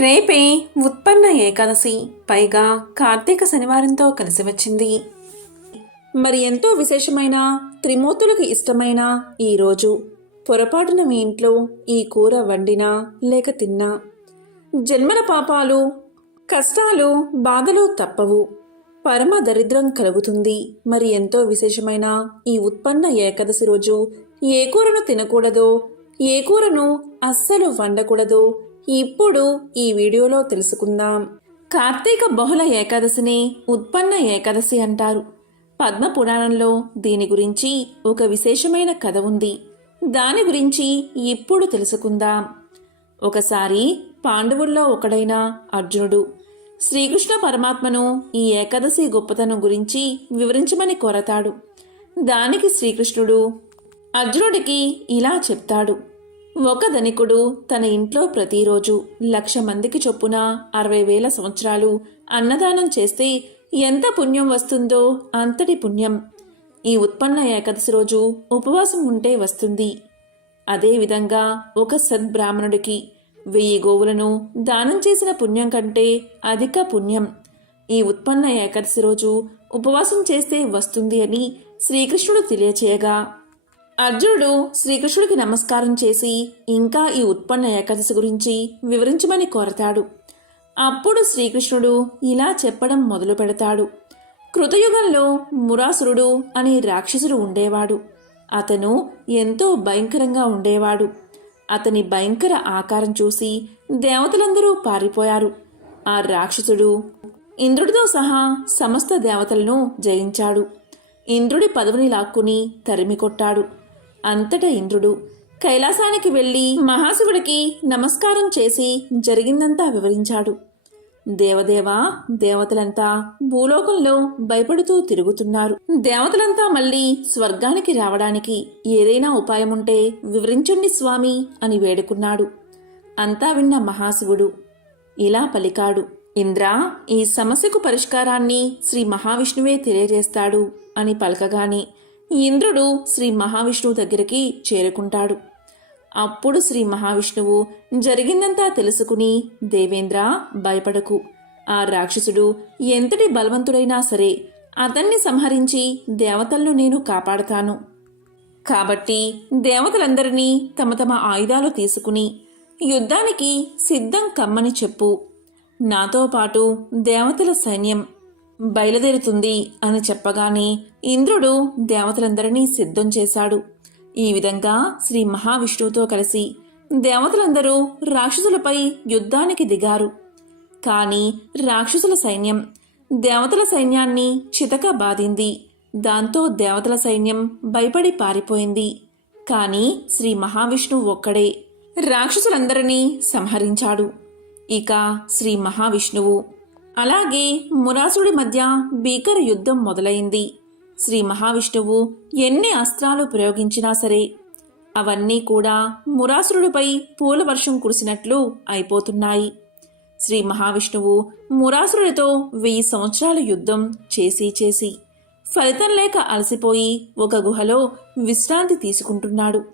రేపే ఉత్పన్న ఏకాదశి. పైగా కార్తీక శనివారంతో కలిసి వచ్చింది. మరి ఎంతో విశేషమైన త్రిమూర్తులకు ఇష్టమైన ఈ రోజు. పొరపాటున మీ ఇంట్లో ఈ కూర వండినా లేక తిన్నా. జన్మల పాపాలు కష్టాలు బాధలు తప్పవు. పరమ దరిద్రం కలుగుతుంది. మరి ఎంతో విశేషమైన ఈ ఉత్పన్న ఏకాదశి రోజు ఏ కూరను తినకూడదో ఏ కూరను అస్సలు వండకూడదో ఇప్పుడు ఈ వీడియోలో తెలుసుకుందాం. కార్తీక బహుళ ఏకాదశిని ఉత్పన్న ఏకాదశి అంటారు. పద్మ పురాణంలో దీని గురించి ఒక విశేషమైన కథ ఉంది. దాని గురించి ఇప్పుడు తెలుసుకుందాం. ఒకసారి పాండవుల్లో ఒకడైన అర్జునుడు శ్రీకృష్ణ పరమాత్మను ఈ ఏకాదశి గొప్పతనం గురించి వివరించమని కోరతాడు. దానికి శ్రీకృష్ణుడు అర్జునుడికి ఇలా చెప్తాడు. ఒక ధనికుడు తన ఇంట్లో ప్రతిరోజు లక్ష మందికి చొప్పున అరవై వేల సంవత్సరాలు అన్నదానం చేస్తే ఎంత పుణ్యం వస్తుందో అంతటి పుణ్యం. ఈ ఉత్పన్న ఏకాదశి రోజు ఉపవాసం ఉంటే వస్తుంది. అదేవిధంగా ఒక సద్బ్రాహ్మణుడికి వెయ్యి గోవులను దానం చేసిన పుణ్యం కంటే అధిక పుణ్యం. ఈ ఉత్పన్న ఏకాదశి రోజు ఉపవాసం చేస్తే వస్తుంది అని శ్రీకృష్ణుడు తెలియచేయగా. అర్జునుడు శ్రీకృష్ణుడికి నమస్కారం చేసి ఇంకా ఈ ఉత్పన్న ఏకాదశి గురించి వివరించమని కోరతాడు. అప్పుడు శ్రీకృష్ణుడు ఇలా చెప్పడం మొదలు పెడతాడు. కృతయుగంలో మురాసురుడు అనే రాక్షసుడు ఉండేవాడు. అతను ఎంతో భయంకరంగా ఉండేవాడు. అతని భయంకర ఆకారం చూసి దేవతలందరూ పారిపోయారు. ఆ రాక్షసుడు ఇంద్రుడితో సహా సమస్త దేవతలను జయించాడు. ఇంద్రుడి పదవిని లాక్కుని తరిమి కొట్టాడు అంతటా ఇంద్రుడు కైలాసానికి వెళ్ళి మహాశివుడికి నమస్కారం చేసి జరిగిందంతా వివరించాడు. దేవదేవా దేవతలంతా భూలోకంలో భయపడుతూ తిరుగుతున్నారు. దేవతలంతా మళ్ళీ స్వర్గానికి రావడానికి ఏదైనా ఉపాయముంటే వివరించండి స్వామి అని వేడుకున్నాడు. అంతా విన్న మహాశివుడు ఇలా పలికాడు. ఇంద్ర ఈ సమస్యకు పరిష్కారాన్ని శ్రీ మహావిష్ణువే తెలియజేస్తాడు అని పలకగానే ఇంద్రుడు శ్రీ మహావిష్ణువు దగ్గరికి చేరుకుంటాడు. అప్పుడు శ్రీ మహావిష్ణువు జరిగిందంతా తెలుసుకుని దేవేంద్ర భయపడకు. ఆ రాక్షసుడు ఎంతటి బలవంతుడైనా సరే అతన్ని సంహరించి దేవతలను నేను కాపాడతాను. కాబట్టి దేవతలందరినీ తమ తమ ఆయుధాలు తీసుకుని యుద్ధానికి సిద్ధం కమ్మని చెప్పు. నాతో పాటు దేవతల సైన్యం బయలుదేరుతుంది అని చెప్పగానే ఇంద్రుడు దేవతలందరినీ సిద్ధం చేశాడు. ఈ విధంగా శ్రీ మహావిష్ణువుతో కలిసి దేవతలందరూ రాక్షసులపై యుద్ధానికి దిగారు. కానీ రాక్షసుల సైన్యం దేవతల సైన్యాన్ని చితక బాధింది. దాంతో దేవతల సైన్యం భయపడి పారిపోయింది. కానీ శ్రీ మహావిష్ణువు ఒక్కడే రాక్షసులందరినీ సంహరించాడు. ఇక శ్రీ మహావిష్ణువు అలాగే మురాసుడి మధ్య భీకర యుద్ధం మొదలైంది. శ్రీ మహావిష్ణువు ఎన్ని అస్త్రాలు ప్రయోగించినా సరే అవన్నీ కూడా మురాసురుడిపై పూల వర్షం కురిసినట్లు అయిపోతున్నాయి. శ్రీ మహావిష్ణువు మురాసురుడితో వెయ్యి సంవత్సరాల యుద్ధం చేసి చేసి ఫలితం లేక అలసిపోయి ఒక గుహలో విశ్రాంతి తీసుకుంటున్నాడు.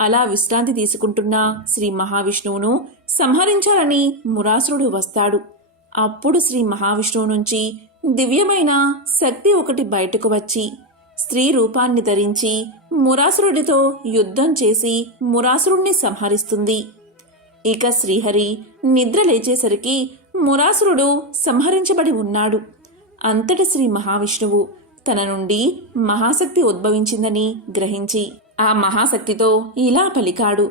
అలా విశ్రాంతి తీసుకుంటున్న శ్రీ మహావిష్ణువును సంహరించాలని మురాసురుడు వస్తాడు. అప్పుడు శ్రీ మహావిష్ణువు నుంచి దివ్యమైన శక్తి ఒకటి బయటకు వచ్చి స్త్రీ రూపాన్ని ధరించి మురాసురుడితో యుద్ధం చేసి మురాసురుణ్ణి సంహరిస్తుంది. ఇక శ్రీహరి నిద్ర లేచేసరికి మురాసురుడు సంహరించబడి ఉన్నాడు. అంతటి శ్రీ మహావిష్ణువు తన నుండి మహాశక్తి ఉద్భవించిందని గ్రహించి ఆ మహాశక్తితో ఇలా పలికాడు.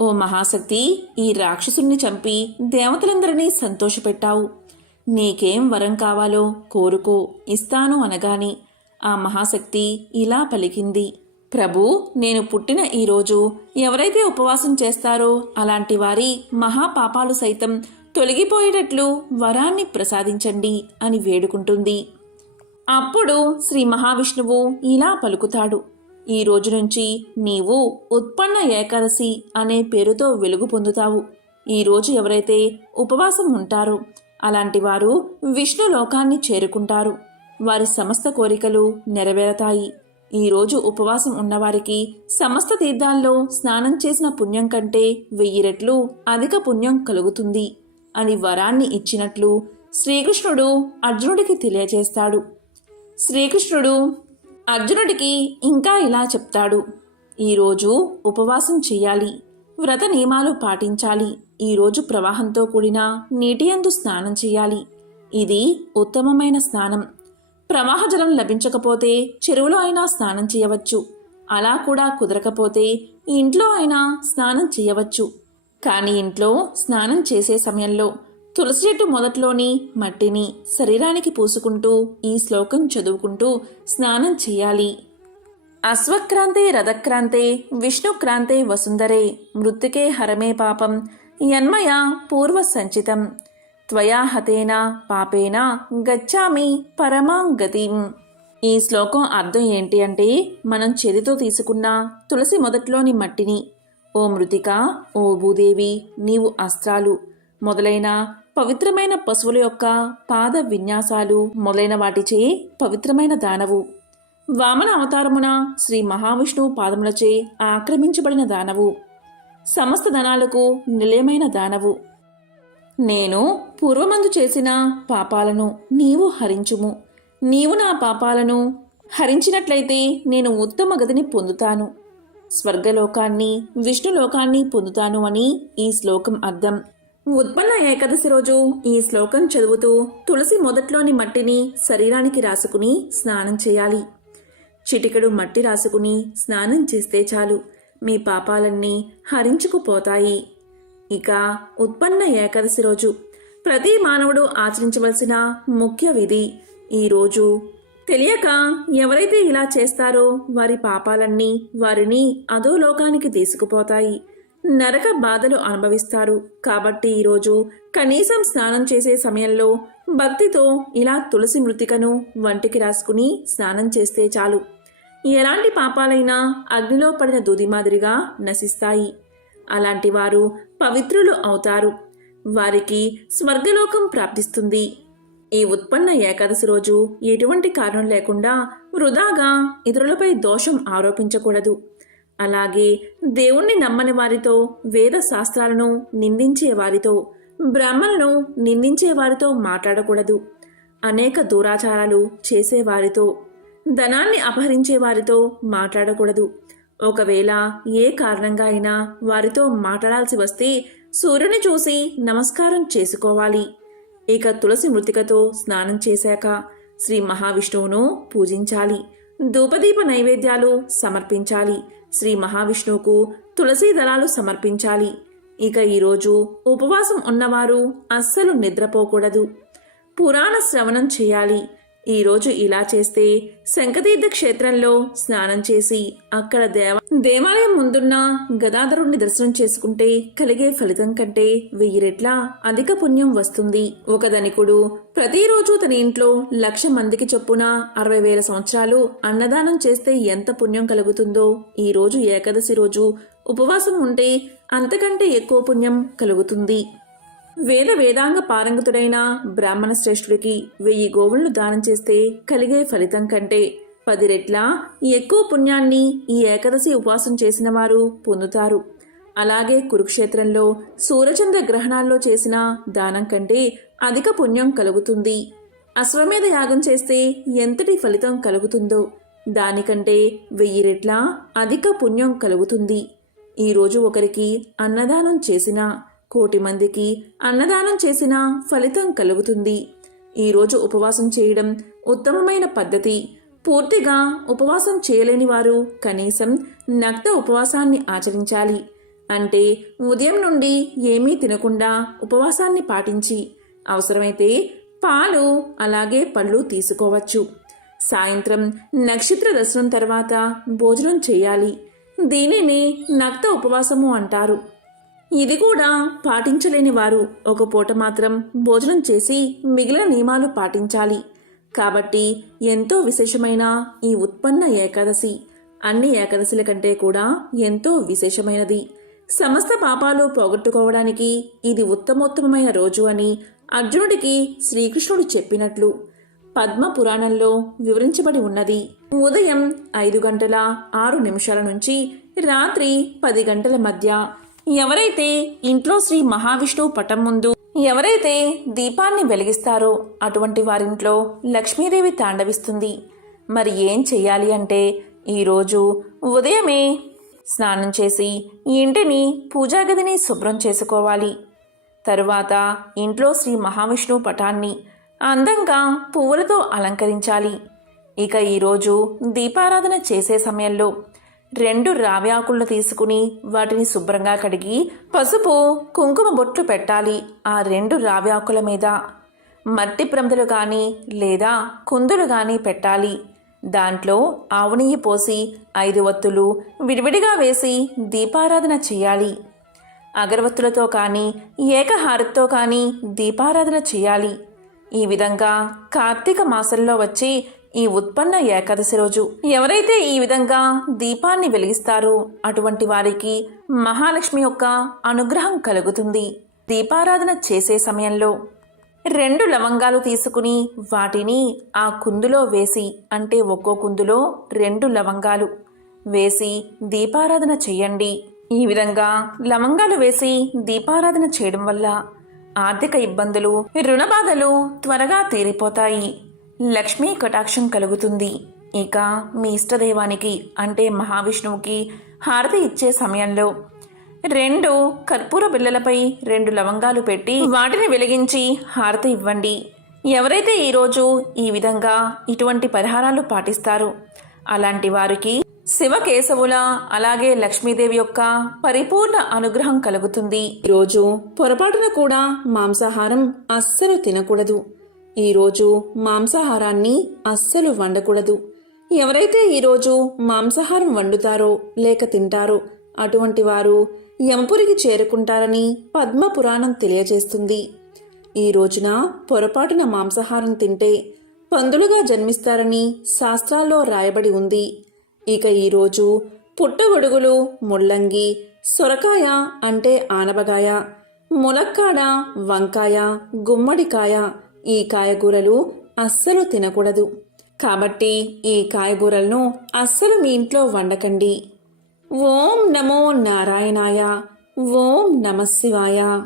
ఓ మహాశక్తి ఈ రాక్షసుణ్ణి చంపి దేవతలందరినీ సంతోషపెట్టావు. నీకేం వరం కావాలో కోరుకో ఇస్తాను అనగాని ఆ మహాశక్తి ఇలా పలికింది. ప్రభు నేను పుట్టిన ఈరోజు ఎవరైతే ఉపవాసం చేస్తారో అలాంటి వారి మహాపాపాలు సైతం తొలగిపోయేటట్లు వరాన్ని ప్రసాదించండి అని వేడుకుంటుంది. అప్పుడు శ్రీ మహావిష్ణువు ఇలా పలుకుతాడు. ఈ రోజు నుంచి నీవు ఉత్పన్న ఏకాదశి అనే పేరుతో వెలుగు పొందుతావు. ఈ రోజు ఎవరైతే ఉపవాసం ఉంటారో అలాంటి వారు విష్ణు లోకాన్ని చేరుకుంటారు. వారి సమస్త కోరికలు నెరవేరతాయి. ఈరోజు ఉపవాసం ఉన్నవారికి సమస్త తీర్థాల్లో స్నానం చేసిన పుణ్యం కంటే వెయ్యి రెట్లు అధిక పుణ్యం కలుగుతుంది. అని వరాన్ని ఇచ్చినట్లు శ్రీకృష్ణుడు అర్జునుడికి తెలియజేస్తాడు. శ్రీకృష్ణుడు అర్జునుడికి ఇంకా ఇలా చెప్తాడు. ఈరోజు ఉపవాసం చేయాలి. వ్రత నియమాలు పాటించాలి. ఈరోజు ప్రవాహంతో కూడిన నీటి అందు స్నానం చేయాలి. ఇది ఉత్తమమైన స్నానం. ప్రవాహ జలం లభించకపోతే చెరువులో అయినా స్నానం చేయవచ్చు. అలా కూడా కుదరకపోతే ఇంట్లో అయినా స్నానం చేయవచ్చు. కానీ ఇంట్లో స్నానం చేసే సమయంలో తులసి చెట్టు మొదట్లోని మట్టిని శరీరానికి పూసుకుంటూ ఈ శ్లోకం చదువుకుంటూ స్నానం చేయాలి. అశ్వక్రాంతే రథక్రాంతే విష్ణుక్రాంతే వసుందరే మృత్తికే హరమే పాపం యన్మయ పూర్వ సంచితం త్వయా హతేన పాపేన గచ్చామి పరమాంగతిం ఈ శ్లోకం అర్థం ఏంటి అంటే మనం చేతితో తీసుకున్న తులసి మొదట్లోని మట్టిని ఓ మృతిక ఓ భూదేవి నీవు అస్త్రాలు మొదలైన పవిత్రమైన పశువుల యొక్క పాద విన్యాసాలు మొదలైన వాటిచే పవిత్రమైన దానవు. వామన అవతారమున శ్రీ మహావిష్ణువు పాదములచే ఆక్రమించబడిన దానవు. సమస్త ధనాలకు నిలయమైన దానవు. నేను పూర్వమందు చేసిన పాపాలను నీవు హరించుము. నీవు నా పాపాలను హరించినట్లయితే నేను ఉత్తమ గతిని పొందుతాను. స్వర్గలోకాన్ని విష్ణులోకాన్ని పొందుతాను అని ఈ శ్లోకం అర్థం. ఉత్పన్న ఏకాదశి రోజు ఈ శ్లోకం చదువుతూ తులసి మొదట్లోని మట్టిని శరీరానికి రాసుకుని స్నానం చేయాలి. చిటికెడు మట్టి రాసుకుని స్నానం చేస్తే చాలు. మీ పాపాలన్నీ హరించుకుపోతాయి. ఇక ఉత్పన్న ఏకాదశి రోజు. ప్రతి మానవుడు ఆచరించవలసిన ముఖ్య విధి. ఈరోజు తెలియక ఎవరైతే ఇలా చేస్తారో వారి పాపాలన్నీ వారిని అధోలోకానికి తీసుకుపోతాయి. నరక బాధలు అనుభవిస్తారు. కాబట్టి ఈరోజు కనీసం స్నానం చేసే సమయంలో భక్తితో ఇలా తులసి మృతికను వంటికి రాసుకుని స్నానం చేస్తే చాలు. ఎలాంటి పాపాలైనా అగ్నిలో పడిన దూది మాదిరిగా నశిస్తాయి. అలాంటి వారు పవిత్రులు అవుతారు. వారికి స్వర్గలోకం ప్రాప్తిస్తుంది. ఈ ఉత్పన్న ఏకాదశి రోజు ఎటువంటి కారణం లేకుండా వృధాగా ఇతరులపై దోషం ఆరోపించకూడదు. అలాగే దేవుణ్ణి నమ్మని వారితో వేద శాస్త్రాలను నిందించే వారితో బ్రహ్మలను నిందించే వారితో మాట్లాడకూడదు. అనేక దూరాచారాలు చేసేవారితో ధనాన్ని అపహరించే వారితో మాట్లాడకూడదు. ఒకవేళ ఏ కారణంగా అయినా వారితో మాట్లాడాల్సి వస్తే సూర్యుని చూసి నమస్కారం చేసుకోవాలి. ఇక తులసి మృతికతో స్నానం చేశాక శ్రీ మహావిష్ణువును పూజించాలి. ధూపదీప నైవేద్యాలు సమర్పించాలి. శ్రీ మహావిష్ణువుకు తులసీ దళాలు సమర్పించాలి. ఇక ఈరోజు ఉపవాసం ఉన్నవారు అస్సలు నిద్రపోకూడదు. పురాణ శ్రవణం చేయాలి. ఈరోజు ఇలా చేస్తే శంఖతీర్థ క్షేత్రంలో స్నానం చేసి అక్కడ దేవ దేవాలయం ముందున్న గదాధరుణ్ణి దర్శనం చేసుకుంటే కలిగే ఫలితం కంటే వెయ్యి రెట్ల అధిక పుణ్యం వస్తుంది. ఒక ధనికుడు ప్రతిరోజు తన ఇంట్లో లక్ష మందికి చొప్పున అరవై వేల సంవత్సరాలు అన్నదానం చేస్తే ఎంత పుణ్యం కలుగుతుందో ఈ రోజు ఏకాదశి రోజు ఉపవాసం ఉంటే అంతకంటే ఎక్కువ పుణ్యం కలుగుతుంది. వేద వేదాంగ పారంగతుడైన బ్రాహ్మణ శ్రేష్ఠుడికి వెయ్యి గోవులను దానం చేస్తే కలిగే ఫలితం కంటే పది రెట్ల ఎక్కువ పుణ్యాన్ని ఈ ఏకాదశి ఉపవాసం చేసిన వారు పొందుతారు. అలాగే కురుక్షేత్రంలో సూర్యచంద్ర గ్రహణాల్లో చేసిన దానం కంటే అధిక పుణ్యం కలుగుతుంది. అశ్వమేధ యాగం చేస్తే ఎంతటి ఫలితం కలుగుతుందో దానికంటే వెయ్యి రెట్ల అధిక పుణ్యం కలుగుతుంది. ఈరోజు ఒకరికి అన్నదానం చేసినా కోటి మందికి అన్నదానం చేసిన ఫలితం కలుగుతుంది. ఈరోజు ఉపవాసం చేయడం ఉత్తమమైన పద్ధతి. పూర్తిగా ఉపవాసం చేయలేని వారు కనీసం నగ్న ఉపవాసాన్ని ఆచరించాలి. అంటే ఉదయం నుండి ఏమీ తినకుండా ఉపవాసాన్ని పాటించి అవసరమైతే పాలు అలాగే పళ్ళు తీసుకోవచ్చు. సాయంత్రం నక్షత్ర దర్శనం తర్వాత భోజనం చేయాలి. దీనిని నక్త ఉపవాసము అంటారు. ఇది కూడా పాటించలేని వారు ఒక పూట మాత్రం భోజనం చేసి మిగిలిన నియమాలు పాటించాలి. కాబట్టి ఎంతో విశేషమైన ఈ ఉత్పన్న ఏకాదశి అన్ని ఏకాదశిల కంటే కూడా ఎంతో విశేషమైనది. సమస్త పాపాలు పోగొట్టుకోవడానికి ఇది ఉత్తమోత్తమైన రోజు అని అర్జునుడికి శ్రీకృష్ణుడు చెప్పినట్లు పద్మ పురాణంలో వివరించబడి ఉన్నది. ఉదయం ఐదు గంటల ఆరు నిమిషాల నుంచి రాత్రి పది గంటల మధ్య ఎవరైతే ఇంట్లో శ్రీ మహావిష్ణువు పటం ముందు ఎవరైతే దీపాన్ని వెలిగిస్తారో అటువంటి వారింట్లో లక్ష్మీదేవి తాండవిస్తుంది. మరి ఏం చెయ్యాలి అంటే ఈరోజు ఉదయమే స్నానం చేసి ఇంటిని పూజాగదిని శుభ్రం చేసుకోవాలి. తరువాత ఇంట్లో శ్రీ మహావిష్ణువు పటాన్ని అందంగా పువ్వులతో అలంకరించాలి. ఇక ఈరోజు దీపారాధన చేసే సమయంలో రెండు రావి ఆకులను తీసుకుని వాటిని శుభ్రంగా కడిగి పసుపు కుంకుమ బొట్లు పెట్టాలి ఆ రెండు రావి ఆకుల మీద. మట్టి ప్రమిదలు కానీ లేదా కుందులు కానీ పెట్టాలి. దాంట్లో ఆవునెయ్యి పోసి ఐదు వత్తులు విడివిడిగా వేసి దీపారాధన చేయాలి. అగరవత్తులతో కానీ ఏకహారతితో కానీ దీపారాధన చేయాలి. ఈ విధంగా కార్తీక మాసంలో వచ్చి ఈ ఉత్పన్న ఏకాదశి రోజు. ఎవరైతే ఈ విధంగా దీపాన్ని వెలిగిస్తారో అటువంటి వారికి మహాలక్ష్మి యొక్క అనుగ్రహం కలుగుతుంది. దీపారాధన చేసే సమయంలో రెండు లవంగాలు తీసుకుని వాటిని ఆ కుందులో వేసి అంటే ఒక్కో కుందులో రెండు లవంగాలు వేసి దీపారాధన చేయండి. ఈ విధంగా లవంగాలు వేసి దీపారాధన చేయడం వల్ల ఆర్థిక ఇబ్బందులు రుణ బాధలు త్వరగా తీరిపోతాయి. లక్ష్మీ కటాక్షం కలుగుతుంది. ఇక మీ ఇష్టదైవానికి అంటే మహావిష్ణువుకి హారతి ఇచ్చే సమయంలో రెండు కర్పూర బిళ్ళలపై రెండు లవంగాలు పెట్టి వాటిని వెలిగించి హారతి ఇవ్వండి. ఎవరైతే ఈరోజు ఈ విధంగా ఇటువంటి పరిహారాలు పాటిస్తారో అలాంటి వారికి శివకేశవుల అలాగే లక్ష్మీదేవి యొక్క పరిపూర్ణ అనుగ్రహం కలుగుతుంది. ఈరోజు పొరపాటున కూడా మాంసాహారం అస్సలు తినకూడదు. ఈరోజు మాంసాహారాన్ని అస్సలు వండకూడదు. ఎవరైతే ఈరోజు మాంసాహారం వండుతారో లేక తింటారో అటువంటి వారు యమపురికి చేరుకుంటారని పద్మ పురాణం తెలియజేస్తుంది. ఈ రోజున పొరపాటున మాంసాహారం తింటే పందులుగా జన్మిస్తారని శాస్త్రాల్లో రాయబడి ఉంది. ఇక ఈరోజు పుట్టగొడుగులు ముల్లంగి సొరకాయ అంటే ఆనబగాయ ములక్కాడ వంకాయ గుమ్మడికాయ ఈ కాయగూరలు అస్సలు తినకూడదు. కాబట్టి ఈ కాయగూరలను అస్సలు మీ ఇంట్లో వండకండి. ఓం నమో నారాయణాయ ఓం నమశివాయ